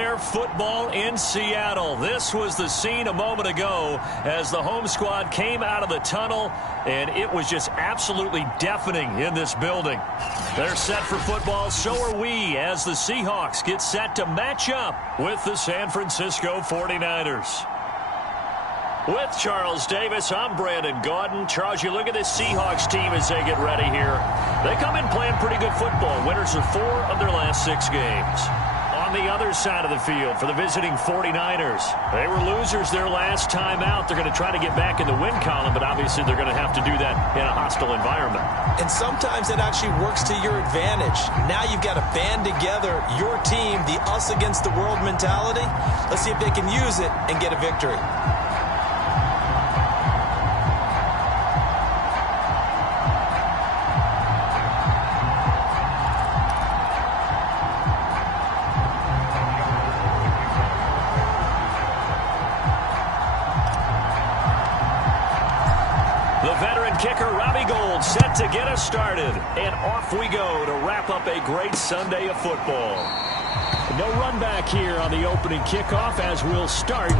their football in Seattle. This was the scene a moment ago as the home squad came out of the tunnel, and it was just absolutely deafening in this building. They're set for football, so are we, as the Seahawks get set to match up with the San Francisco 49ers. With Charles Davis, I'm Brandon Gaudin. Charles, you look at this Seahawks team as they get ready here. They come in playing pretty good football. Winners of 4 of their last 6 games. On the other side of the field for the visiting 49ers, they were losers their last time out. They're going to try to get back in the win column, but obviously they're going to have to do that in a hostile environment. And sometimes it actually works to your advantage. Now you've got to band together your team, the us against the world mentality. Let's see if they can use it and get a victory. Set to get us started, and off we go to wrap up a great Sunday of football. No run back here on the opening kickoff as we'll start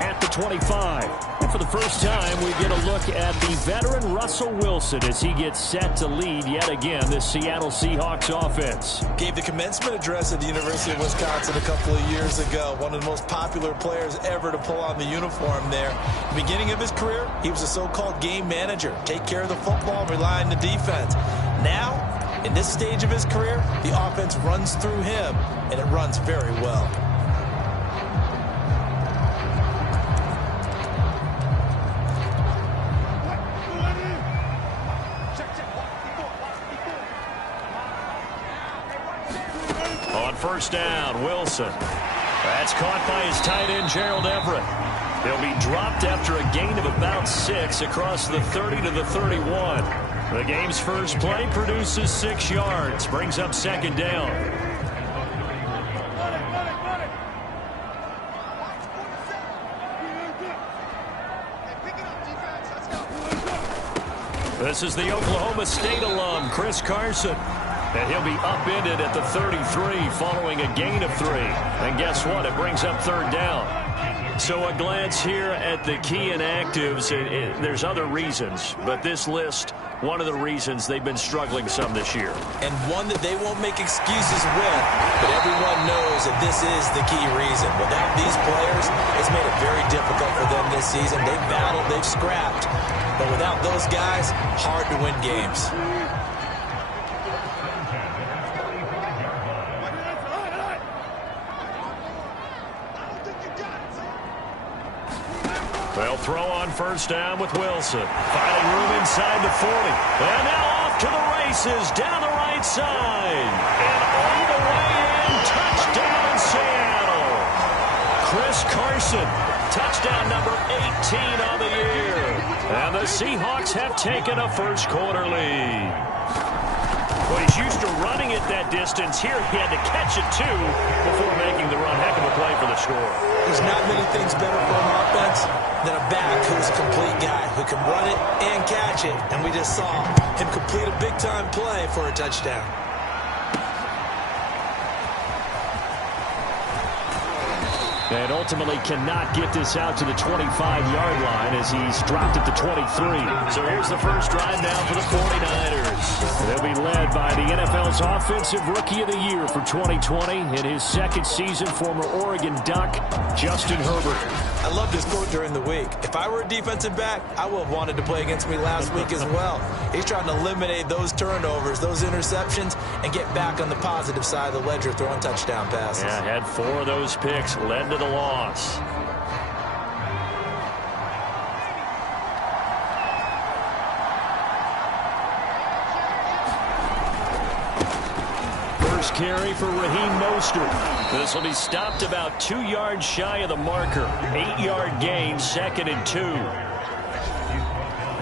at the 25. And for the first time, we get a look at the veteran Russell Wilson as he gets set to lead yet again this Seattle Seahawks offense. Gave the commencement address at the University of Wisconsin a couple of years ago. One of the most popular players ever to pull on the uniform there. Beginning of his career, he was a so-called game manager. Take care of the football, rely on the defense. Now, in this stage of his career, the offense runs through him, and it runs very well. First down, Wilson. That's caught by his tight end, Gerald Everett. He'll be dropped after a gain of about 6 across the 30 to the 31. The game's first play produces 6 yards, brings up second down. This is the Oklahoma State alum, Chris Carson. And he'll be upended at the 33 following a gain of 3. And guess what? It brings up third down. So a glance here at the key inactives. There's other reasons, but this list, one of the reasons they've been struggling some this year. And one that they won't make excuses with, but everyone knows that this is the key reason. Without these players, it's made it very difficult for them this season. They've battled, they've scrapped, but without those guys, hard to win games. They'll throw on first down with Wilson. Finding room inside the 40. And now off to the races down the right side. And all the way in. Touchdown, Seattle. Chris Carson. Touchdown number 18 on the year. And the Seahawks have taken a first quarter lead. Well, he's used to running it that distance. Here he had to catch it, too, before making the run. Heck of a play for the score. There's not many things better for an offense than a back who's a complete guy who can run it and catch it. And we just saw him complete a big-time play for a touchdown. And ultimately cannot get this out to the 25-yard line as he's dropped at the 23. So here's the first drive now for the 49ers. They'll be led by the NFL's Offensive Rookie of the Year for 2020. In his second season, former Oregon Duck, Justin Herbert. I love this quote during the week. If I were a defensive back, I would have wanted to play against me last week as well. He's trying to eliminate those turnovers, those interceptions, and get back on the positive side of the ledger throwing touchdown passes. Yeah, had 4 of those picks, led to the loss. First carry for Raheem Mostert. This will be stopped about 2 yards shy of the marker. 8-yard gain, 2nd and 2.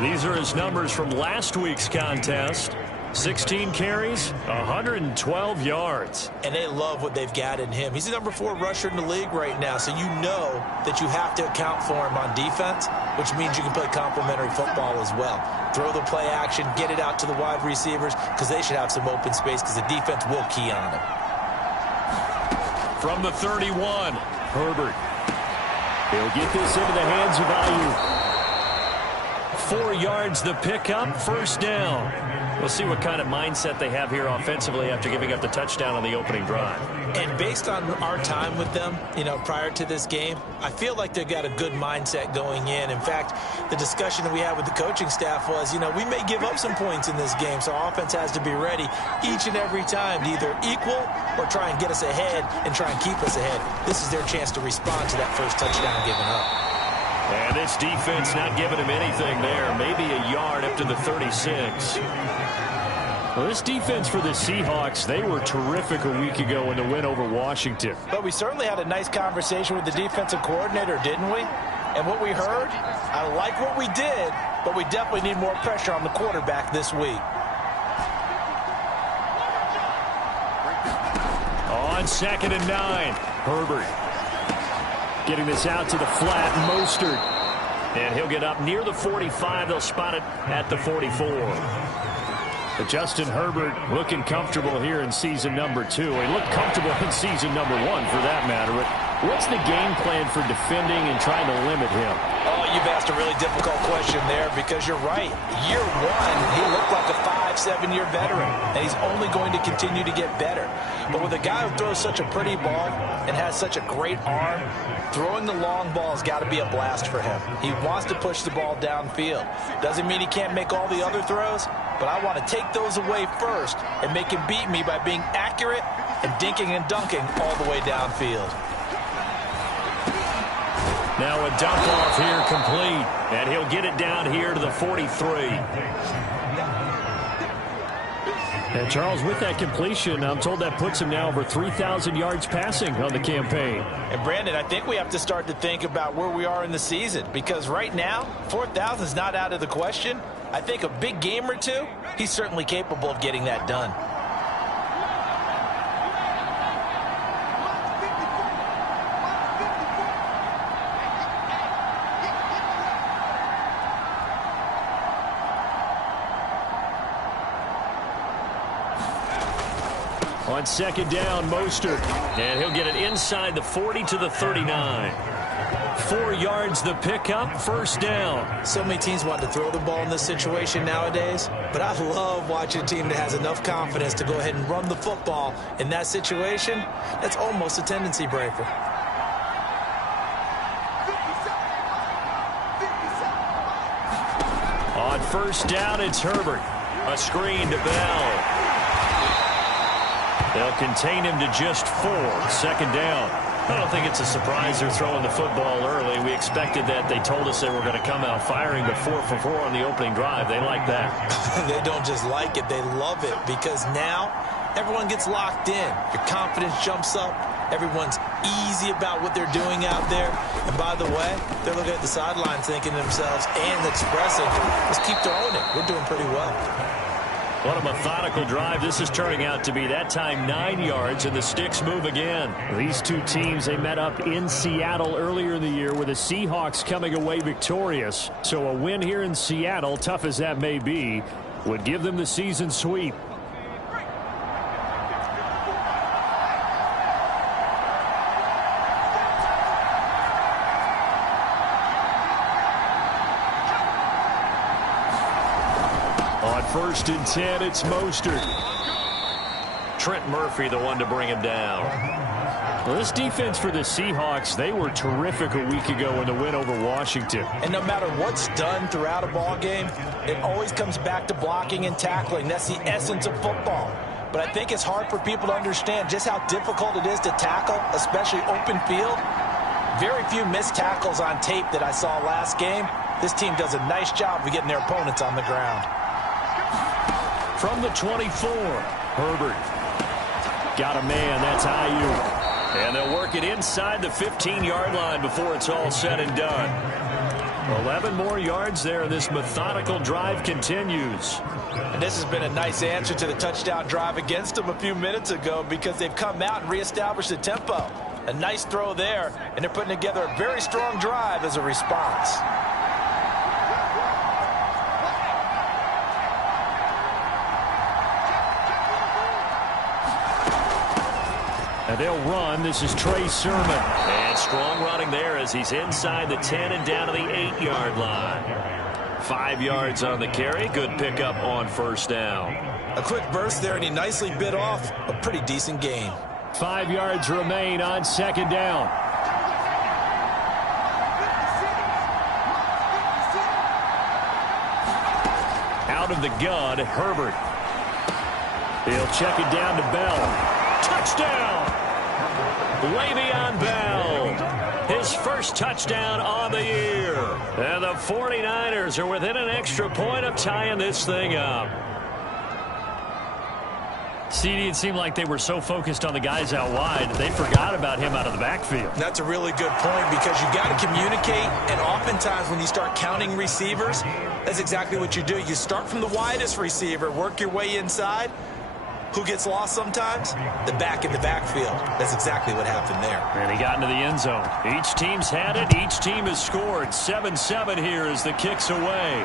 These are his numbers from last week's contest. 16 carries, 112 yards. And they love what they've got in him. He's the number 4 rusher in the league right now, so you know that you have to account for him on defense, which means you can play complementary football as well. Throw the play action, get it out to the wide receivers, because they should have some open space because the defense will key on him. From the 31, Herbert. He'll get this into the hands of Ayuk. 4 yards the pickup, first down. We'll see what kind of mindset they have here offensively after giving up the touchdown on the opening drive. And based on our time with them, prior to this game, I feel like they've got a good mindset going in. In fact, the discussion that we had with the coaching staff was, we may give up some points in this game, so our offense has to be ready each and every time to either equal or try and get us ahead and try and keep us ahead. This is their chance to respond to that first touchdown given up. And this defense not giving him anything there. Maybe a yard up to the 36. Well, this defense for the Seahawks, they were terrific a week ago in the win over Washington. But we certainly had a nice conversation with the defensive coordinator, didn't we? And what we heard, I like what we did, but we definitely need more pressure on the quarterback this week. On 2nd and 9, Herbert. Getting this out to the flat, Mostert. And he'll get up near the 45. They'll spot it at the 44. But Justin Herbert looking comfortable here in season number 2. He looked comfortable in season number 1 for that matter. But what's the game plan for defending and trying to limit him? Oh, you've asked a really difficult question there because you're right. Year 1, he looked like a 5-7-year veteran, and he's only going to continue to get better. But with a guy who throws such a pretty ball and has such a great arm, throwing the long ball has got to be a blast for him. He wants to push the ball downfield. Doesn't mean he can't make all the other throws, but I want to take those away first and make him beat me by being accurate and dinking and dunking all the way downfield. Now a dump off here complete, and he'll get it down here to the 43. And Charles, with that completion, I'm told that puts him now over 3,000 yards passing on the campaign. And Brandon, I think we have to start to think about where we are in the season, because right now, 4,000 is not out of the question. I think a big game or two, he's certainly capable of getting that done. On 2nd down, Mostert. And he'll get it inside the 40 to the 39. 4 yards the pickup, first down. So many teams want to throw the ball in this situation nowadays, but I love watching a team that has enough confidence to go ahead and run the football in that situation. That's almost a tendency breaker. On 1st down, it's Herbert. A screen to Bell. They'll contain him to just 4. 2nd down. I don't think it's a surprise they're throwing the football early. We expected that. They told us they were going to come out firing, but 4 for 4 on the opening drive. They like that. They don't just like it. They love it, because now everyone gets locked in. Your confidence jumps up. Everyone's easy about what they're doing out there. And by the way, they're looking at the sidelines thinking to themselves and expressing, let's keep throwing it. We're doing pretty well. What a methodical drive this is turning out to be. That time 9 yards, and the sticks move again. These two teams, they met up in Seattle earlier in the year with the Seahawks coming away victorious. So a win here in Seattle, tough as that may be, would give them the season sweep. On 1st and 10, it's Mostert. Trent Murphy, the one to bring him down. Well, this defense for the Seahawks, they were terrific a week ago in the win over Washington. And no matter what's done throughout a ball game, it always comes back to blocking and tackling. That's the essence of football. But I think it's hard for people to understand just how difficult it is to tackle, especially open field. Very few missed tackles on tape that I saw last game. This team does a nice job of getting their opponents on the ground. From the 24, Herbert. Got a man, that's Ayuk. And they'll work it inside the 15-yard line before it's all said and done. 11 more yards there. This methodical drive continues. And this has been a nice answer to the touchdown drive against them a few minutes ago, because they've come out and reestablished the tempo. A nice throw there, and they're putting together a very strong drive as a response. And they'll run. This is Trey Sermon. And strong running there as he's inside the 10 and down to the 8-yard line. 5 yards on the carry. Good pickup on first down. A quick burst there, and he nicely bit off a pretty decent gain. 5 yards remain on second down. Out of the gun, Herbert. He'll check it down to Bell. Touchdown! Le'Veon Bell. His first touchdown on the year. And the 49ers are within an extra point of tying this thing up. CD, it seemed like they were so focused on the guys out wide, they forgot about him out of the backfield. That's a really good point because you've got to communicate, and oftentimes when you start counting receivers, that's exactly what you do. You start from the widest receiver, work your way inside. Who gets lost sometimes? The back in the backfield. That's exactly what happened there. And he got into the end zone. Each team's had it. Each team has scored. 7-7 here as the kick's away.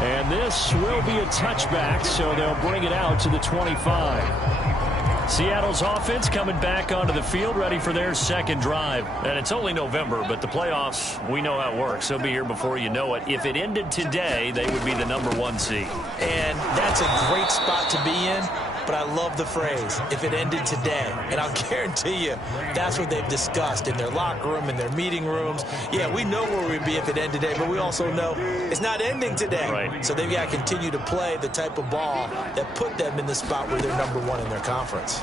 And this will be a touchback, so they'll bring it out to the 25. Seattle's offense coming back onto the field, ready for their second drive. And it's only November, but the playoffs, we know how it works. They'll be here before you know it. If it ended today, they would be the #1 seed. And that's a great spot to be in, but I love the phrase, if it ended today. And I'll guarantee you, that's what they've discussed in their locker room, in their meeting rooms. Yeah, we know where we'd be if it ended today, but we also know it's not ending today. Right. So they've got to continue to play the type of ball that put them in the spot where they're #1 in their conference.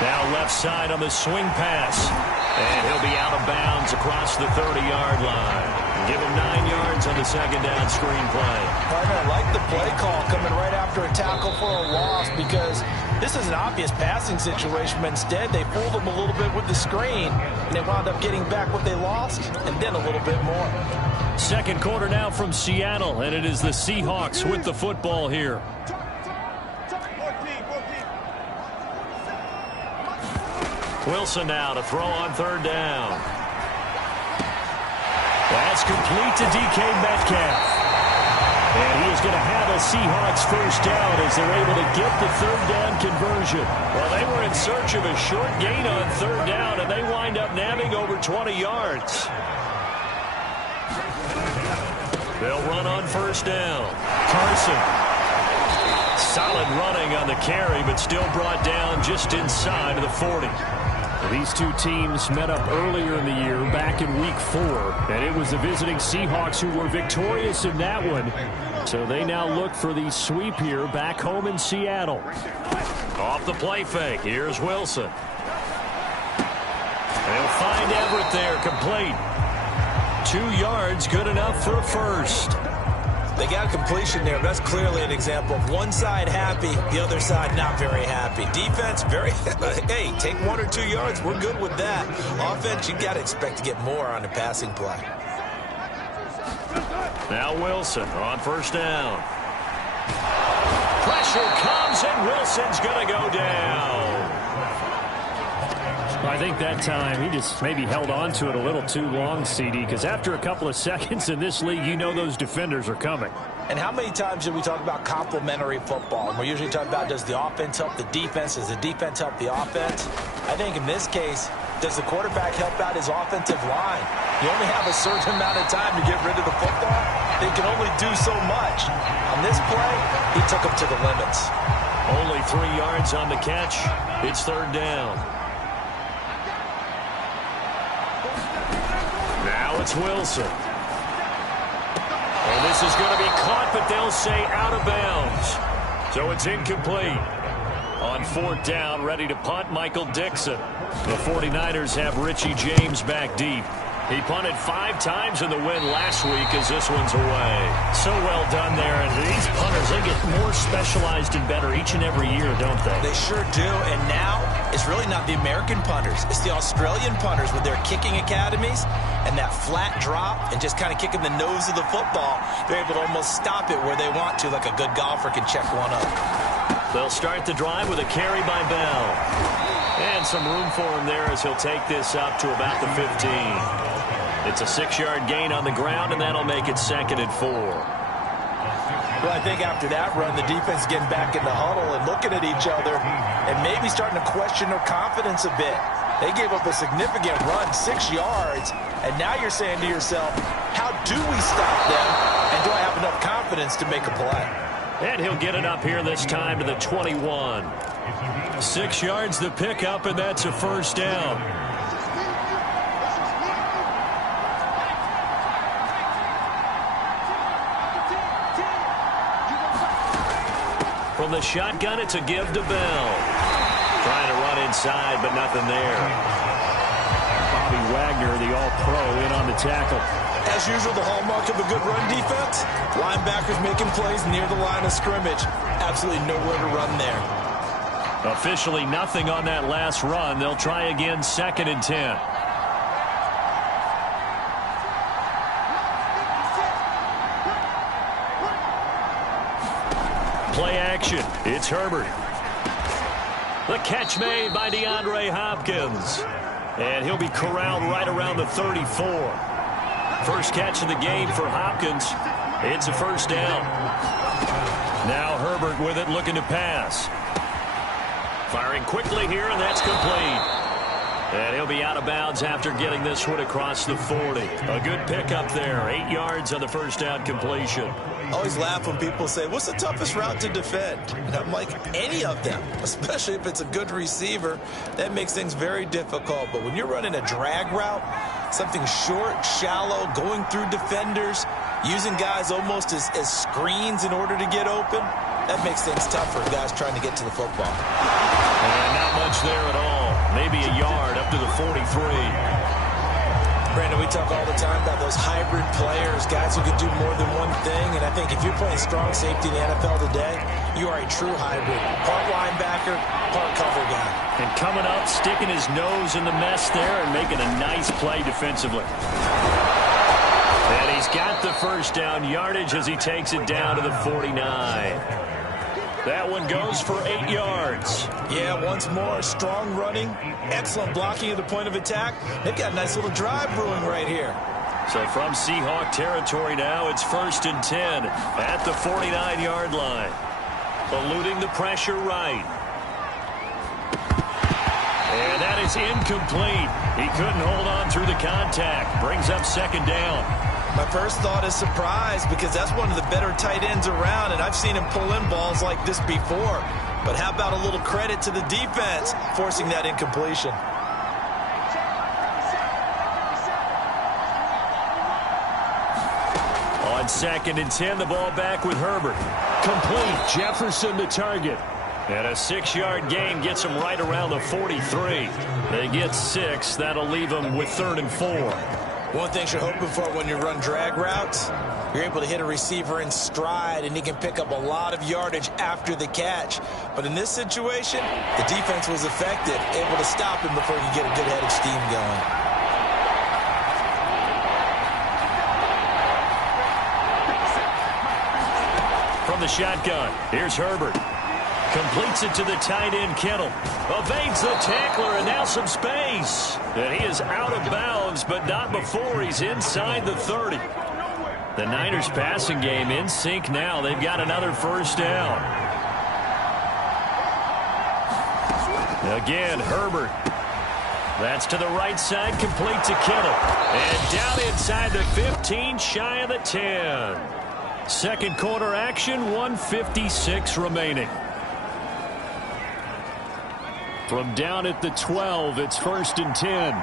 Now left side on the swing pass. And he'll be out of bounds across the 30-yard line. Give him 9 yards on the second down screen play. I like the play call coming right after a tackle for a loss because this is an obvious passing situation, but instead they fooled them a little bit with the screen, and they wound up getting back what they lost and then a little bit more. Second quarter now from Seattle, and it is the Seahawks with the football here. Wilson now to throw on third down. That's complete to DK Metcalf. And he is going to have a Seahawks first down as they're able to get the third down conversion. Well, they were in search of a short gain on third down, and they wind up nabbing over 20 yards. They'll run on first down. Carson. Solid running on the carry, but still brought down just inside of the 40. These two teams met up earlier in the year, back in Week 4, and it was the visiting Seahawks who were victorious in that one. So they now look for the sweep here back home in Seattle. Off the play fake, here's Wilson. They'll find Everett there, complete. 2 yards, good enough for a first. They got a completion there. That's clearly an example of one side happy, the other side not very happy. Defense, very, hey, take 1 or 2 yards. We're good with that. Offense, you got to expect to get more on a passing play. Now Wilson on first down. Pressure comes, and Wilson's going to go down. I think that time he just maybe held on to it a little too long, CD, because after a couple of seconds in this league, you know those defenders are coming. And how many times do we talk about complementary football? And we're usually talking about, does the offense help the defense? Does the defense help the offense? I think in this case, does the quarterback help out his offensive line? You only have a certain amount of time to get rid of the football. They can only do so much. On this play, he took them to the limits. Only 3 yards on the catch. It's third down. Now it's Wilson. And this is going to be caught, but they'll say out of bounds. So it's incomplete. On fourth down, ready to punt, Michael Dixon. The 49ers have Richie James back deep. He punted 5 times in the win last week as this one's away. So well done there. And these punters, they get more specialized and better each and every year, don't they? They sure do. And now it's really not the American punters. It's the Australian punters with their kicking academies and that flat drop and just kind of kicking the nose of the football. They're able to almost stop it where they want to, like a good golfer can check one up. They'll start the drive with a carry by Bell. And some room for him there as he'll take this up to about the 15. It's a 6-yard gain on the ground, and that'll make it 2nd and 4. Well, I think after that run, the defense is getting back in the huddle and looking at each other and maybe starting to question their confidence a bit. They gave up a significant run, 6 yards, and now you're saying to yourself, how do we stop them, and do I have enough confidence to make a play? And he'll get it up here this time to the 21. 6 yards to pick up, and that's a first down. From the shotgun, it's a give to Bell. Trying to run inside, but nothing there. Bobby Wagner, the all-pro, in on the tackle. As usual, the hallmark of a good run defense, linebackers making plays near the line of scrimmage. Absolutely nowhere to run there. Officially nothing on that last run. They'll try again, 2nd and 10. Play action. It's Herbert. The catch made by DeAndre Hopkins. And he'll be corralled right around the 34. First catch of the game for Hopkins. It's a first down. Now Herbert with it, looking to pass. Firing quickly here, and that's complete. And he'll be out of bounds after getting this one across the 40. A good pickup there. 8 yards on the first down completion. I always laugh when people say, what's the toughest route to defend? And I'm like, any of them, especially if it's a good receiver. That makes things very difficult. But when you're running a drag route, something short, shallow, going through defenders, using guys almost as screens in order to get open, that makes things tough for guys trying to get to the football. And not much there at all. Maybe a yard up to the 43. Brandon, we talk all the time about those hybrid players, guys who can do more than one thing. And I think if you're playing strong safety in the NFL today, you are a true hybrid. Part linebacker, part cover guy. And coming up, sticking his nose in the mess there and making a nice play defensively. And he's got the first down yardage as he takes it down to the 49. That one goes for 8 yards. Yeah, once more, strong running, excellent blocking at the point of attack. They've got a nice little drive brewing right here. So from Seahawk territory now, it's 1st and 10 at the 49-yard line. Eluding the pressure right. And that is incomplete. He couldn't hold on through the contact. Brings up 2nd down. My first thought is surprise because that's one of the better tight ends around, and I've seen him pull in balls like this before. But how about a little credit to the defense forcing that incompletion? On 2nd and 10, the ball back with Herbert. Complete. Jefferson the target. And a 6-yard gain gets them right around the 43. They get 6. That'll leave them with 3rd and 4. One thing you're hoping for when you run drag routes, you're able to hit a receiver in stride, and he can pick up a lot of yardage after the catch. But in this situation, the defense was effective, able to stop him before he could get a good head of steam going. From the shotgun, here's Herbert. Completes it to the tight end, Kittle. Evades the tackler, and now some space. And he is out of bounds, but not before he's inside the 30. The Niners passing game in sync now. They've got another first down. Again, Herbert. That's to the right side, complete to Kittle. And down inside the 15, shy of the 10. Second quarter action, 1:56 remaining. From down at the 12, it's 1st and 10.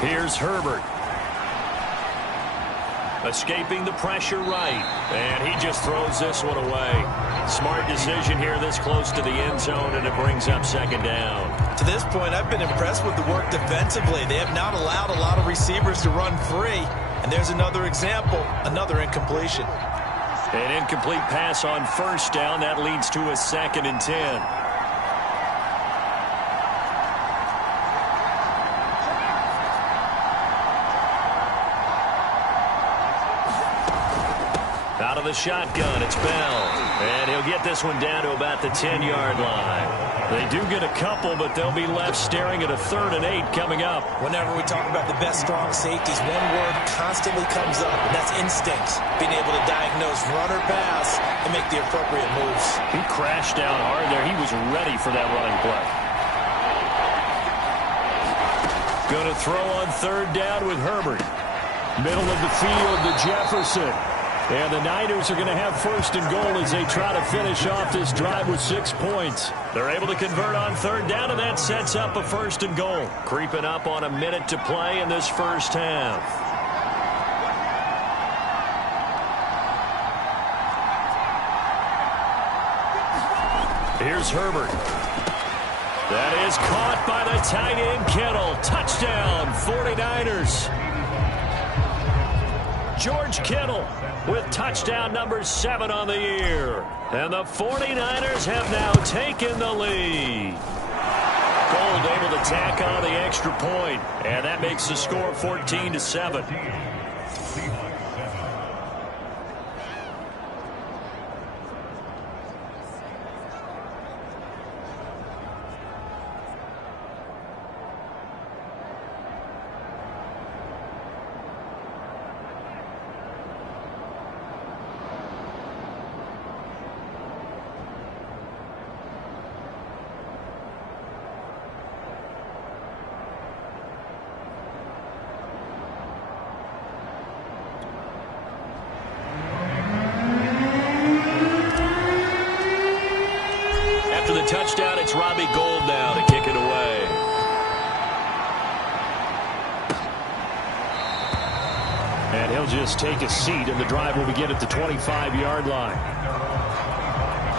Here's Herbert. Escaping the pressure right. And he just throws this one away. Smart decision here this close to the end zone, and it brings up 2nd down. To this point, I've been impressed with the work defensively. They have not allowed a lot of receivers to run free. And there's another example, another incompletion. An incomplete pass on 1st down. That leads to a 2nd and 10. Out of the shotgun, it's Bell. And he'll get this one down to about the 10-yard line. They do get a couple, but they'll be left staring at a 3rd and 8 coming up. Whenever we talk about the best strong safeties, one word constantly comes up, and that's instinct. Being able to diagnose run or pass and make the appropriate moves. He crashed down hard there. He was ready for that running play. Going to throw on 3rd down with Herbert. Middle of the field to Jefferson. And the Niners are going to have 1st and goal as they try to finish off this drive with 6 points. They're able to convert on 3rd down, and that sets up a 1st and goal. Creeping up on a minute to play in this first half. Here's Herbert. That is caught by the tight end Kittle. Touchdown, 49ers. George Kittle with touchdown number 7 on the year. And the 49ers have now taken the lead. Gold able to tack on the extra point, and that makes the score 14-7. Touchdown, it's Robbie Gould now to kick it away. And he'll just take a seat, and the drive will begin at the 25-yard line.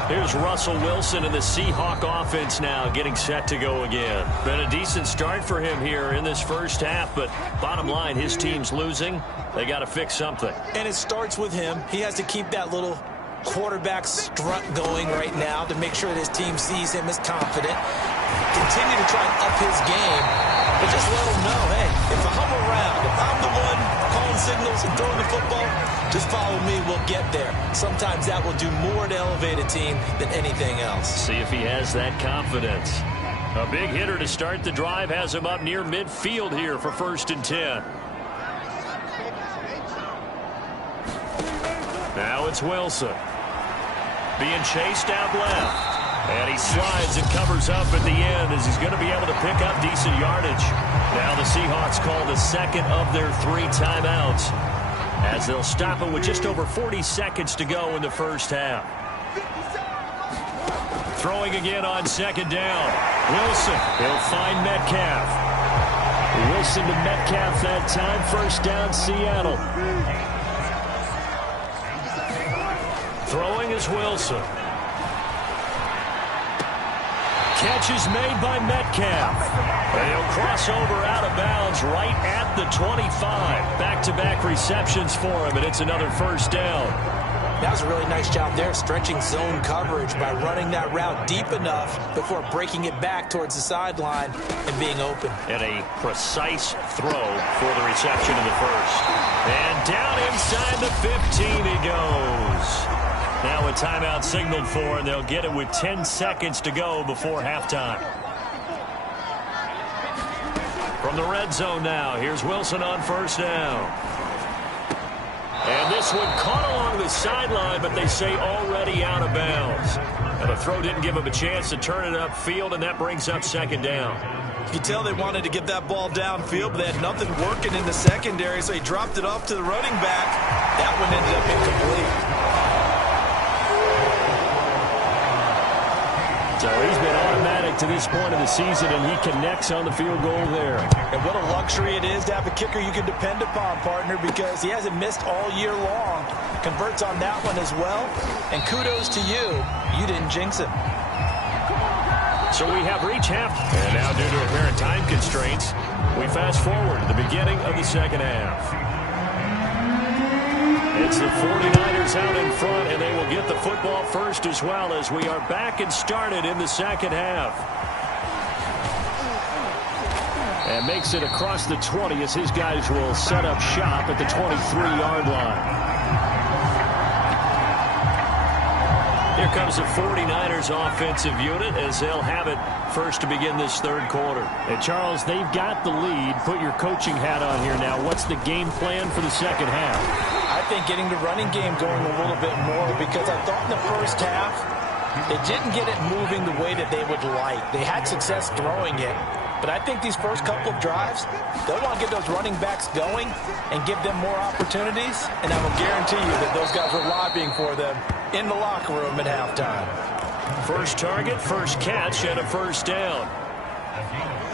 Here's Russell Wilson and the Seahawk offense now getting set to go again. Been a decent start for him here in this first half, but bottom line, his team's losing. They got to fix something. And it starts with him. He has to keep that little quarterback strut going right now to make sure that his team sees him as confident. Continue to try and up his game, but just let him know, hey, if I'm around, if I'm the one calling signals and throwing the football, just follow me, we'll get there. Sometimes that will do more to elevate a team than anything else. See if he has that confidence. A big hitter to start the drive has him up near midfield here for 1st and 10. Now it's Wilson. Being chased out left. And he slides and covers up at the end as he's going to be able to pick up decent yardage. Now the Seahawks call the 2nd of their 3 timeouts as they'll stop it with just over 40 seconds to go in the first half. Throwing again on 2nd down. Wilson, he'll find Metcalf. Wilson to Metcalf that time. 1st down, Seattle. Throwing is Wilson. Catch is made by Metcalf. And he'll cross over out of bounds right at the 25. Back-to-back receptions for him, and it's another 1st down. That was a really nice job there, stretching zone coverage by running that route deep enough before breaking it back towards the sideline and being open. And a precise throw for the reception in the 1st. And down inside the 15 he goes. Now a timeout signaled for, and they'll get it with 10 seconds to go before halftime. From the red zone now, here's Wilson on 1st down. And this one caught along the sideline, but they say already out of bounds. And the throw didn't give him a chance to turn it upfield, and that brings up 2nd down. You can tell they wanted to get that ball downfield, but they had nothing working in the secondary, so he dropped it off to the running back. That one ended up incomplete. So he's been automatic to this point of the season, and he connects on the field goal there. And what a luxury it is to have a kicker you can depend upon, partner, because he hasn't missed all year long. Converts on that one as well. And kudos to you. You didn't jinx him. So we have reached half. And now, due to apparent time constraints, we fast forward to the beginning of the 2nd half. It's the 49ers out in front, and they will get the football first as well as we are back and started in the 2nd half. And makes it across the 20 as his guys will set up shop at the 23-yard line. Here comes the 49ers offensive unit as they'll have it first to begin this third quarter. And Charles, they've got the lead. Put your coaching hat on here now. What's the game plan for the second half? I think getting the running game going a little bit more, because I thought in the first half they didn't get it moving the way that they would like. They had success throwing it. But I think these first couple of drives, they'll want to get those running backs going and give them more opportunities. And I will guarantee you that those guys were lobbying for them in the locker room at halftime. First target, first catch, and a first down.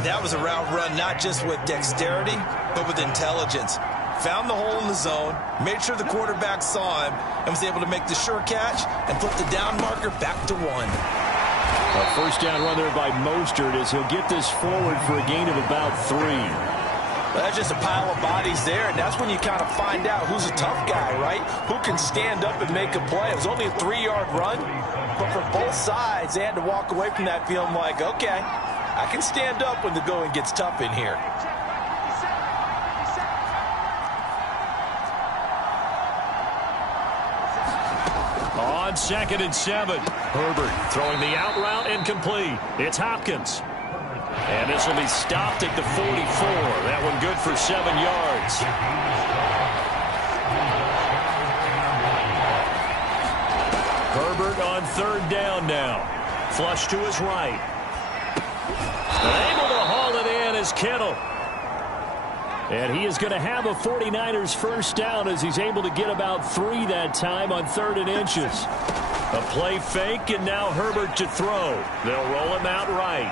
That was a route run not just with dexterity, but with intelligence. Found the hole in the zone, made sure the quarterback saw him, and was able to make the sure catch and flip the down marker back to 1. A first down run there by Mostert as he'll get this forward for a gain of about 3. Well, that's just a pile of bodies there, and that's when you kind of find out who's a tough guy, right? Who can stand up and make a play. It was only a 3-yard run, but for both sides, they had to walk away from that feeling like, okay, I can stand up when the going gets tough in here. On 2nd and 7, Herbert throwing the out route incomplete. It's Hopkins. And this will be stopped at the 44. That one good for 7 yards. Herbert on 3rd down now. Flush to his right. And able to haul it in is Kittle. And he is going to have a 49ers first down as he's able to get about 3 that time on 3rd and inches. A play fake, and now Herbert to throw. They'll roll him out right.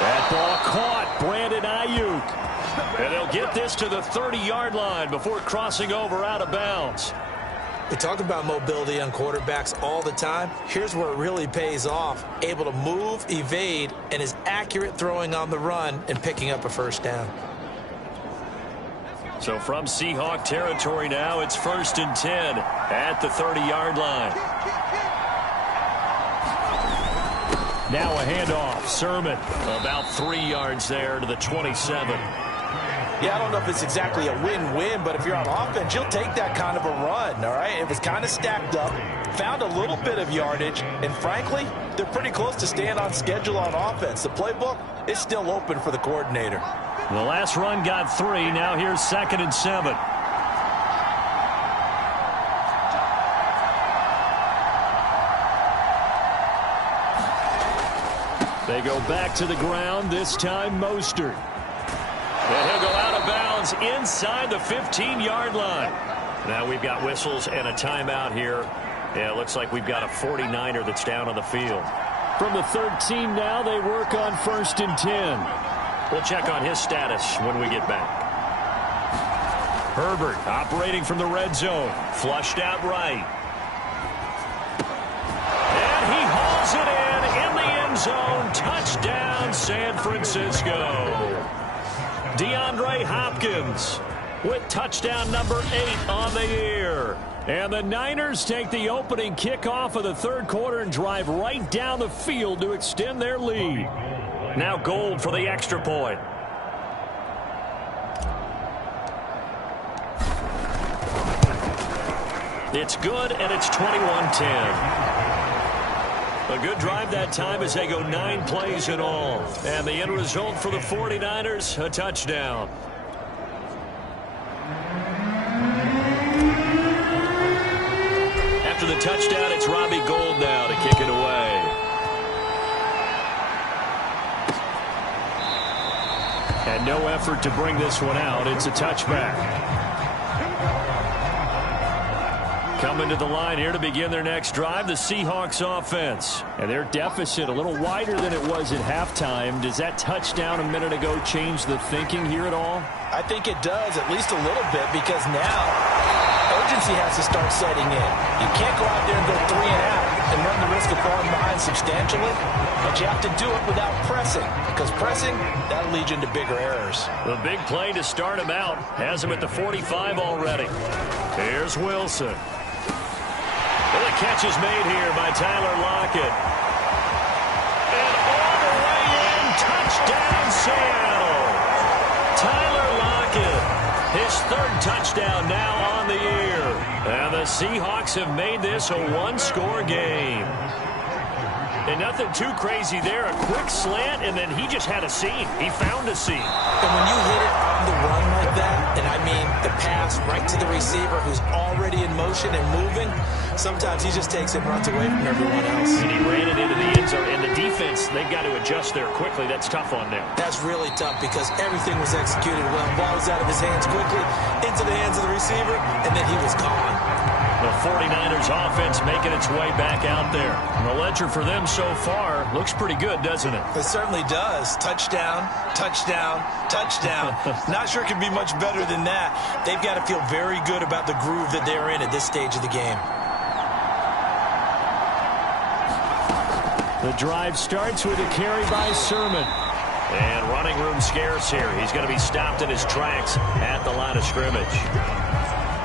That ball caught. Brandon Ayuk. And they'll get this to the 30-yard line before crossing over out of bounds. We talk about mobility on quarterbacks all the time. Here's where it really pays off. Able to move, evade, and is accurate throwing on the run and picking up a first down. So from Seahawk territory now, it's 1st and 10 at the 30-yard line. Now a handoff. Sermon about 3 yards there to the 27. Yeah, I don't know if it's exactly a win-win, but if you're on offense, you'll take that kind of a run, all right? It was kind of stacked up, found a little bit of yardage, and frankly, they're pretty close to staying on schedule on offense. The playbook is still open for the coordinator. The last run got 3. Now here's 2nd and 7. They go back to the ground, this time Mostert. And he'll go out of bounds inside the 15-yard line. Now we've got whistles and a timeout here. Yeah, it looks like we've got a 49er that's down on the field. From the 13 now, they work on 1st and 10. We'll check on his status when we get back. Herbert operating from the red zone. Flushed out right. And he hauls it in the end zone. Touchdown, San Francisco. DeAndre Hopkins with touchdown number 8 on the year. And the Niners take the opening kickoff of the third quarter and drive right down the field to extend their lead. Now Gold for the extra point. It's good, and it's 21-10. A good drive that time as they go 9 plays in all. And the end result for the 49ers, a touchdown. After the touchdown, it's Robbie Gould now to kick it away. And no effort to bring this one out. It's a touchback. Coming to the line here to begin their next drive, the Seahawks offense. And their deficit a little wider than it was at halftime. Does that touchdown a minute ago change the thinking here at all? I think it does, at least a little bit, because now urgency has to start setting in. You can't go out there and go 3 and out and run the risk of falling behind substantially, but you have to do it without pressing, because pressing, that'll lead you into bigger errors. The big play to start him out has him at the 45 already. Here's Wilson. Well, the catch is made here by Tyler Lockett. And all the way in, touchdown Seattle. Tyler Lockett, his 3rd touchdown now on the year. And the The Seahawks have made this a one-score game. And nothing too crazy there. A quick slant, and then he just had a seam. He found a seam. And when you hit it on the run like that, and I mean the pass right to the receiver who's already in motion and moving, sometimes he just takes it and runs away from everyone else. And he ran it into the end zone. And the defense, they've got to adjust there quickly. That's tough on them. That's really tough because everything was executed well. Ball was out of his hands quickly, into the hands of the receiver, and then he was gone. The 49ers offense making its way back out there. And the ledger for them so far looks pretty good, doesn't it? It certainly does. Touchdown, touchdown, touchdown. Not sure it can be much better than that. They've got to feel very good about the groove that they're in at this stage of the game. The drive starts with a carry by Sermon. And running room scarce here. He's going to be stopped in his tracks at the line of scrimmage.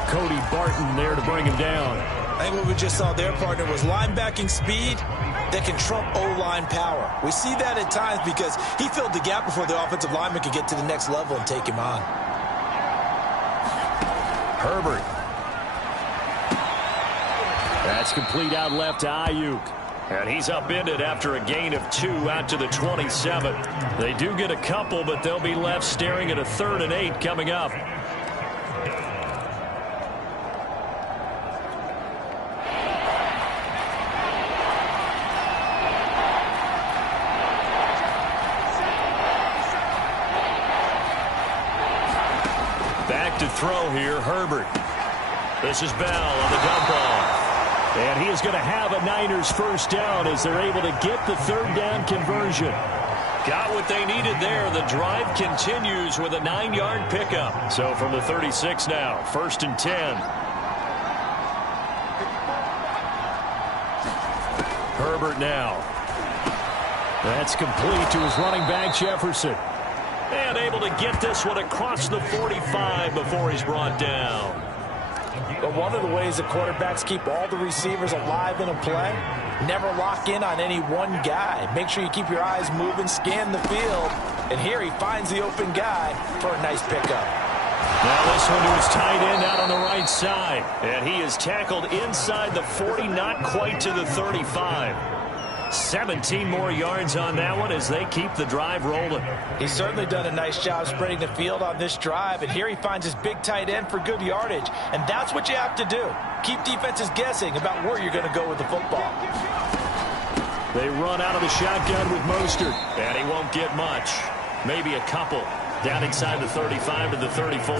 Cody Barton there to bring him down. I think what we just saw there, partner, was linebacking speed that can trump O-line power. We see that at times because he filled the gap before the offensive lineman could get to the next level and take him on. Herbert. That's complete out left to Ayuk. And he's upended after a gain of 2 out to the 27. They do get a couple, but they'll be left staring at a 3rd and 8 coming up. Back to throw here, Herbert. This is Bell on the dump off. And he is going to have a Niners first down as they're able to get the 3rd down conversion. Got what they needed there. The drive continues with a 9-yard pickup. So from the 36 now, 1st and 10. Herbert now. That's complete to his running back, Jefferson. And able to get this one across the 45 before he's brought down. But one of the ways that quarterbacks keep all the receivers alive in a play, never lock in on any one guy. Make sure you keep your eyes moving, scan the field. And here he finds the open guy for a nice pickup. Now this one to his tight end out on the right side. And he is tackled inside the 40, not quite to the 35. 17 more yards on that one as they keep the drive rolling. He's certainly done a nice job spreading the field on this drive, and here he finds his big tight end for good yardage. And that's what you have to do. Keep defenses guessing about where you're going to go with the football. They run out of the shotgun with Mostert. And he won't get much. Maybe a couple. Down inside the 35 to the 34.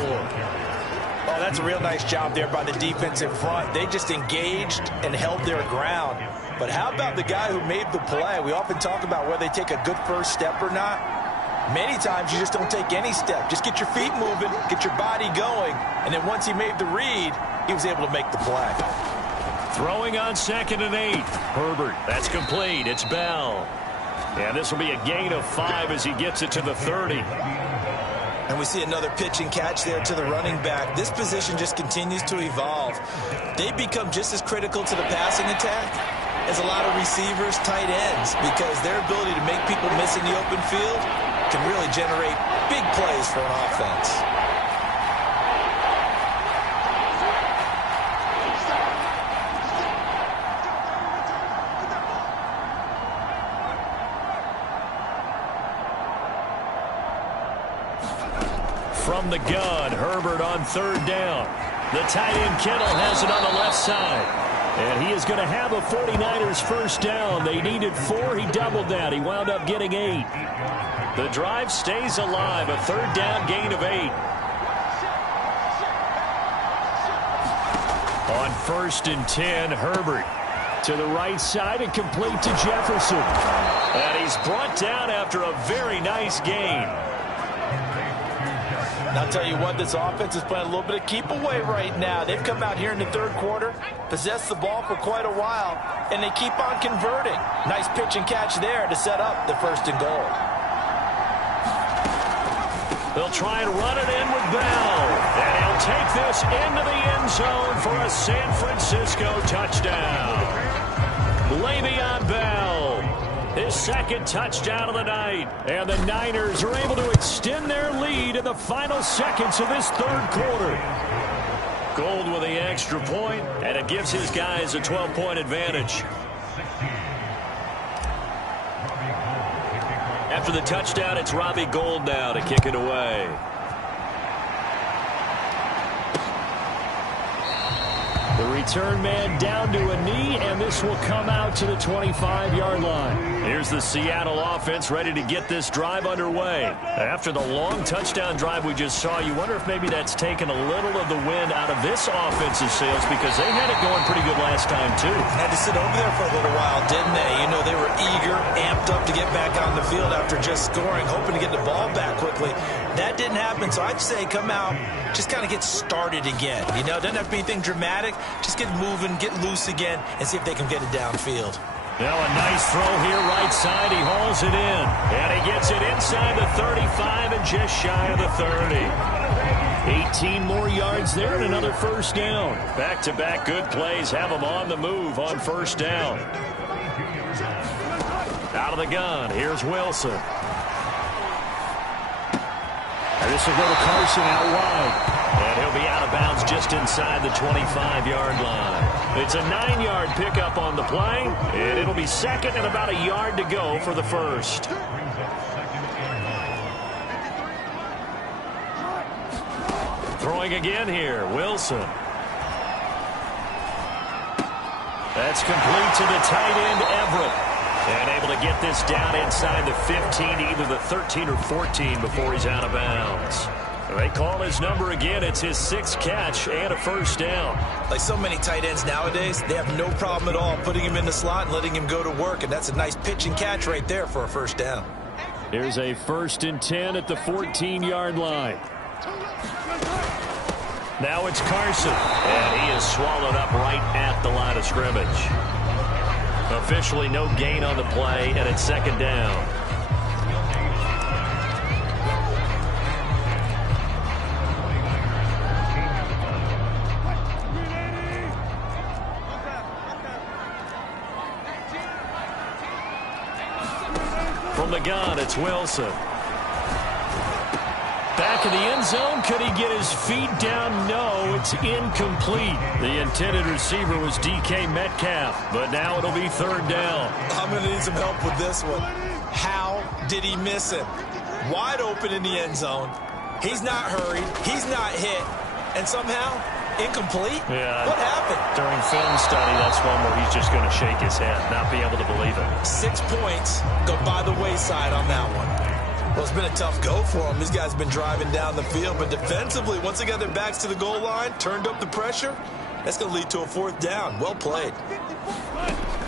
Oh, that's a real nice job there by the defense in front. They just engaged and held their ground. But how about the guy who made the play? We often talk about whether they take a good first step or not. Many times you just don't take any step. Just get your feet moving, get your body going, and then once he made the read, he was able to make the play. Throwing on 2nd and 8. Herbert, that's complete. It's Bell. And this will be a gain of 5 as he gets it to the 30. And we see another pitch and catch there to the running back. This position just continues to evolve. They become just as critical to the passing attack as a lot of receivers, tight ends, because their ability to make people miss in the open field can really generate big plays for an offense. From the gun, Herbert on 3rd down. The tight end Kittle has it on the left side. And he is going to have a 49ers first down. They needed 4. He doubled that. He wound up getting 8. The drive stays alive. A 3rd down gain of 8. On 1st and 10, Herbert. To the right side and complete to Jefferson. And he's brought down after a very nice gain. I'll tell you what, this offense is playing a little bit of keep away right now. They've come out here in the 3rd quarter, possessed the ball for quite a while, and they keep on converting. Nice pitch and catch there to set up the 1st and goal. They'll try and run it in with Bell. And he'll take this into the end zone for a San Francisco touchdown. Le'Veon Bell, his 2nd touchdown of the night. And the Niners are able to extend their lead in the final seconds of this 3rd quarter. Gold with the extra point, and it gives his guys a 12-point advantage. After the touchdown, it's Robbie Gould now to kick it away. The return man down to a knee, and this will come out to the 25-yard line. Here's the Seattle offense ready to get this drive underway. After the long touchdown drive we just saw, you wonder if maybe that's taken a little of the wind out of this offensive sails, because they had it going pretty good last time, too. Had to sit over there for a little while, didn't they? You know, they were eager, amped up to get back on the field after just scoring, hoping to get the ball back quickly. That didn't happen, so I'd say come out, just kind of get started again. You know, doesn't have to be anything dramatic. Just get moving, get loose again, and see if they can get it downfield. Now a nice throw here right side. He hauls it in. And he gets it inside the 35 and just shy of the 30. 18 more yards there and another first down. Back-to-back good plays have them on the move on first down. Out of the gun, here's Wilson. And this will go to Carson out wide. And he'll be out of bounds just inside the 25-yard line. It's a 9-yard pickup on the play, and it'll be second and about a yard to go for the first. Throwing again here, Wilson. That's complete to the tight end, Everett. And able to get this down inside the 15, either the 13 or 14 before he's out of bounds. They call his number again. It's his 6th catch and a first down. Like so many tight ends nowadays, they have no problem at all putting him in the slot and letting him go to work, and that's a nice pitch and catch right there for a first down. Here's a 1st and 10 at the 14-yard line. Now it's Carson, and he is swallowed up right at the line of scrimmage. Officially no gain on the play, and it's second down. From the gun, it's Wilson. Back in the end zone. Could he get his feet down? No, it's incomplete. The intended receiver was DK Metcalf, but now it'll be third down. I'm going to need some help with this one. How did he miss him? Wide open in the end zone. He's not hurried. He's not hit. And somehow, incomplete? Yeah. What happened? During film study, that's one where he's just going to shake his head, not be able to believe it. 6 points go by the wayside on that one. Well, it's been a tough go for him. These guys have been driving down the field, but defensively, once they got their backs to the goal line, turned up the pressure, that's going to lead to a 4th down. Well played.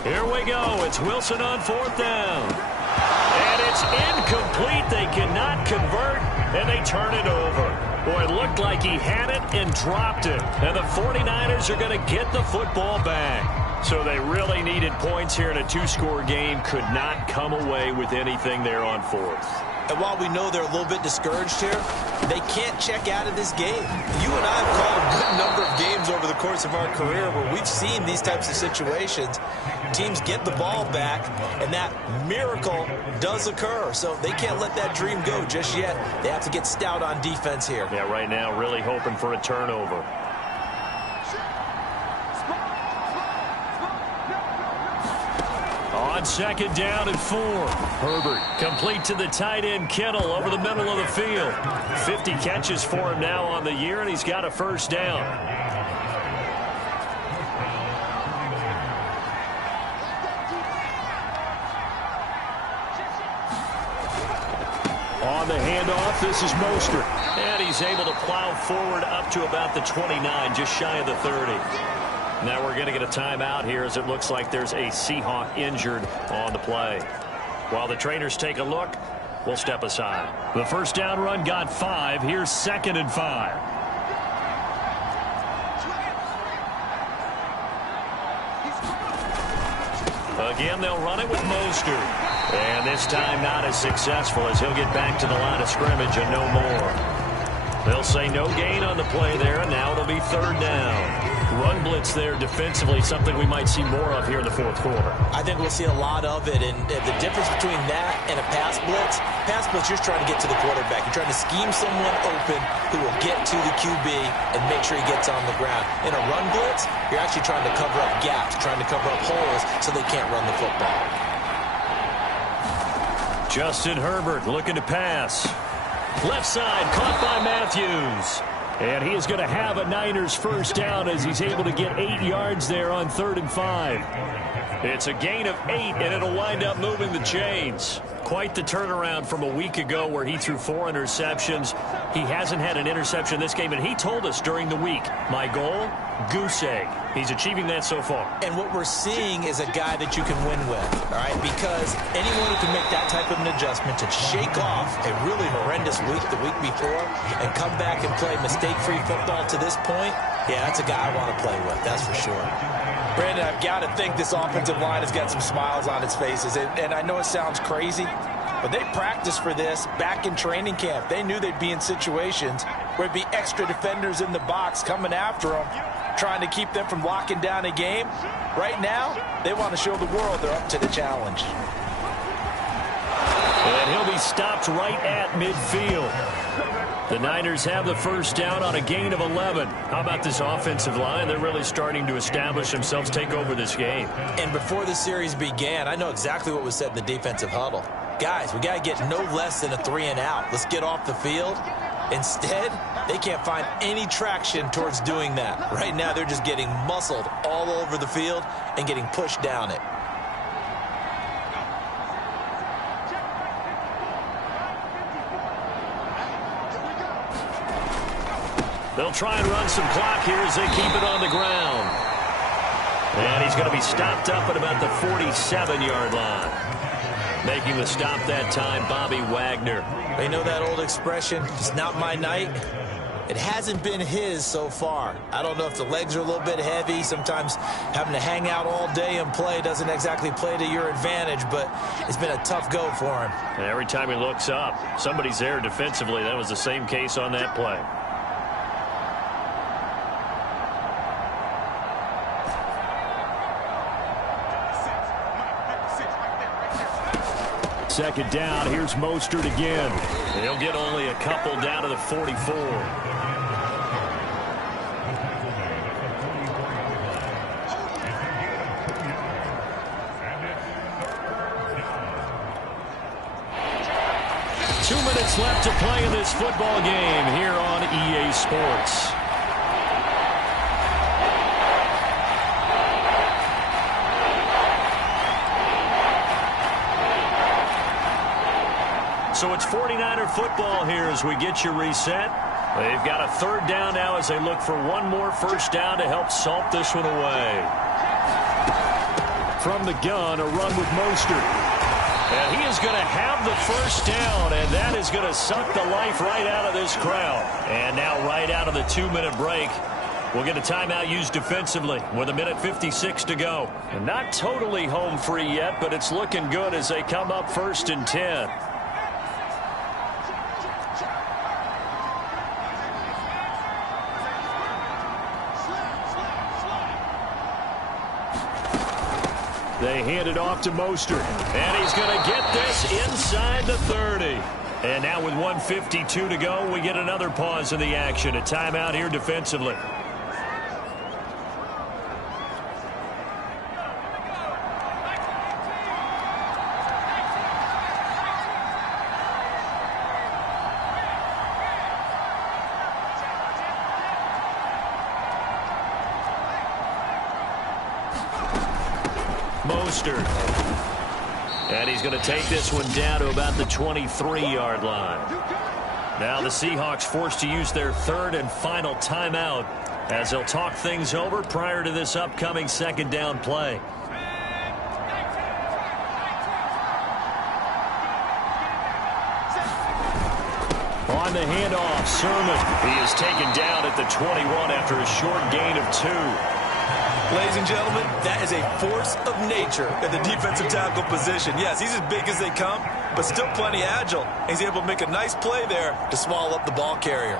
Here we go. It's Wilson on 4th down. And it's incomplete. They cannot convert, and they turn it over. Boy, it looked like he had it and dropped it. And the 49ers are going to get the football back. So they really needed points here in a 2-score game. Could not come away with anything there on 4th. And while we know they're a little bit discouraged here, they can't check out of this game. You and I have called a good number of games over the course of our career where we've seen these types of situations. Teams get the ball back, and that miracle does occur. So they can't let that dream go just yet. They have to get stout on defense here. Yeah, right now really hoping for a turnover. On second down and 4. Herbert complete to the tight end, Kittle, over the middle of the field. 50 catches for him now on the year, and he's got a first down. On the handoff, this is Mostert. And he's able to plow forward up to about the 29, just shy of the 30. Now we're going to get a timeout here as it looks like there's a Seahawk injured on the play. While the trainers take a look, we'll step aside. The first down run got 5. Here's 2nd and 5. Again, they'll run it with Mostert. And this time not as successful as he'll get back to the line of scrimmage and no more. They'll say no gain on the play there, and now it'll be third down. Run blitz there defensively, something we might see more of here in the fourth quarter. I think we'll see a lot of it, and the difference between that and a pass blitz, you're just trying to get to the quarterback. You're trying to scheme someone open who will get to the QB and make sure he gets on the ground. In a run blitz, you're actually trying to cover up gaps, trying to cover up holes so they can't run the football. Justin Herbert looking to pass. Left side, caught by Matthews. And he is going to have a Niners first down as he's able to get 8 yards there on 3rd and 5. It's a gain of 8, and it'll wind up moving the chains. Quite the turnaround from a week ago where he threw 4 interceptions. He hasn't had an interception this game, and he told us during the week, my goal, goose egg. He's achieving that so far. And what we're seeing is a guy that you can win with, all right? Because anyone who can make that type of an adjustment to shake off a really horrendous week the week before and come back and play mistake-free football to this point, yeah, that's a guy I want to play with, that's for sure. Brandon, I've got to think this offensive line has got some smiles on its faces. And I know it sounds crazy, but they practiced for this back in training camp. They knew they'd be in situations where it'd be extra defenders in the box coming after them, trying to keep them from locking down a game. Right now, they want to show the world they're up to the challenge. And he'll be stopped right at midfield. The Niners have the first down on a gain of 11. How about this offensive line? They're really starting to establish themselves, take over this game. And before the series began, I know exactly what was said in the defensive huddle. Guys, we got to get no less than a 3-and-out. Let's get off the field. Instead, they can't find any traction towards doing that. Right now, they're just getting muscled all over the field and getting pushed down it. They'll try and run some clock here as they keep it on the ground. And he's going to be stopped up at about the 47-yard line. Making the stop that time, Bobby Wagner. They know that old expression, it's not my night. It hasn't been his so far. I don't know if the legs are a little bit heavy. Sometimes having to hang out all day and play doesn't exactly play to your advantage, but it's been a tough go for him. And every time he looks up, somebody's there defensively. That was the same case on that play. Second down, here's Mostert again. He'll get only a couple down to the 44. Two minutes left to play in this football game here on EA Sports. So it's 49er football here as we get you reset. They've got a third down now as they look for one more first down to help salt this one away. From the gun, a run with Mostert. And he is going to have the first down, and that is going to suck the life right out of this crowd. And now right out of the 2-minute break, we'll get a timeout used defensively with 1:56 to go. And not totally home free yet, but it's looking good as they come up 1st and 10. They hand it off to Mostert, and he's going to get this inside the 30. And now with 1:52 to go, we get another pause in the action. A timeout here defensively. Mostert. And he's going to take this one down to about the 23-yard line. Now the Seahawks forced to use their third and final timeout as they'll talk things over prior to this upcoming second down play. On the handoff, Sermon. He is taken down at the 21 after a short gain of 2. Ladies and gentlemen, that is a force of nature at the defensive tackle position. Yes, he's as big as they come, but still plenty agile. He's able to make a nice play there to swallow up the ball carrier.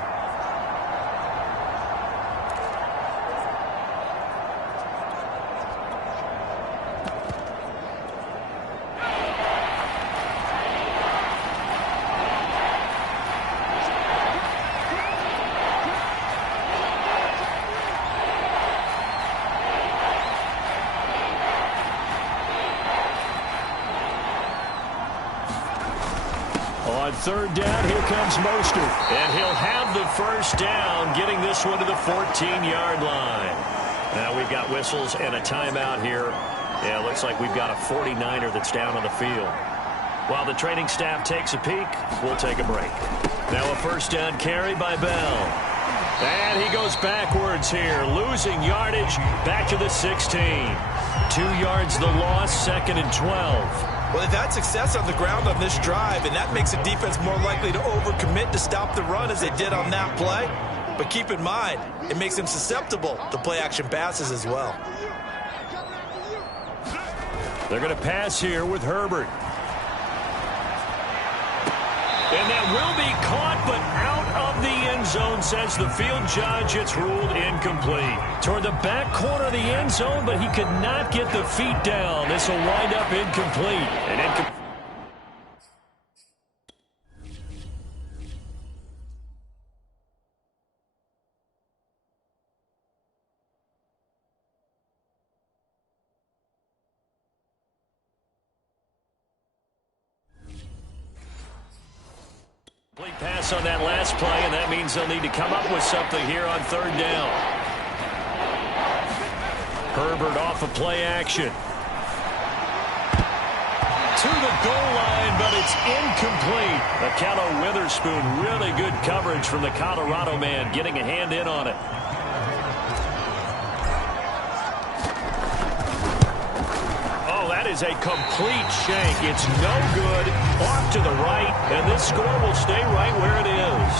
third down, here comes Mostert. And he'll have the first down, getting this one to the 14-yard line. Now we've got whistles and a timeout here. Yeah, it looks like we've got a 49er that's down on the field. While the training staff takes a peek, we'll take a break. Now a first down carry by Bell. And he goes backwards here, losing yardage back to the 16. 2 yards the loss, 2nd and 12. Well, they've had success on the ground on this drive, and that makes the defense more likely to overcommit to stop the run as they did on that play. But keep in mind, it makes them susceptible to play-action passes as well. They're going to pass here with Herbert. And that will be caught, but out of the end zone, says the field judge. It's ruled incomplete. Toward the back corner of the end zone, but he could not get the feet down. This will wind up incomplete. And incomplete. Pass on that last play, and that means they'll need to come up with something here on third down. Herbert off of play action. To the goal line, but it's incomplete. Akello Witherspoon, really good coverage from the Colorado man, getting a hand in on it. That is a complete shank. It's no good. Off to the right, and this score will stay right where it is.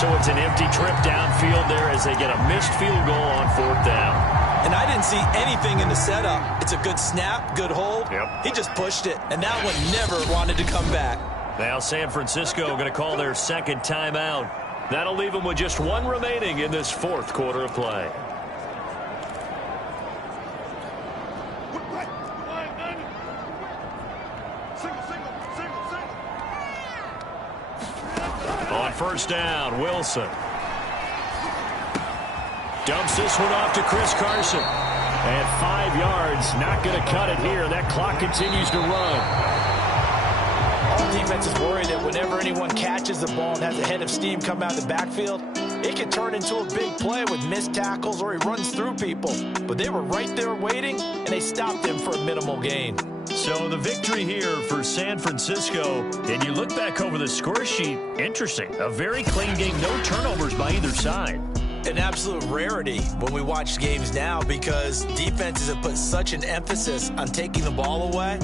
So it's an empty trip downfield there as they get a missed field goal on 4th down. And I didn't see anything in the setup. It's a good snap, good hold. Yep. He just pushed it, and that one never wanted to come back. Now San Francisco going to call their second timeout. That'll leave them with just one remaining in this 4th quarter of play. On first down, Wilson. Dumps this one off to Chris Carson. And 5 yards, not going to cut it here. That clock continues to run. All defenses worry that whenever anyone catches the ball and has a head of steam come out of the backfield, it can turn into a big play with missed tackles or he runs through people. But they were right there waiting, and they stopped him for a minimal gain. So the victory here for San Francisco, and you look back over the score sheet, interesting. A very clean game, no turnovers by either side. An absolute rarity when we watch games now because defenses have put such an emphasis on taking the ball away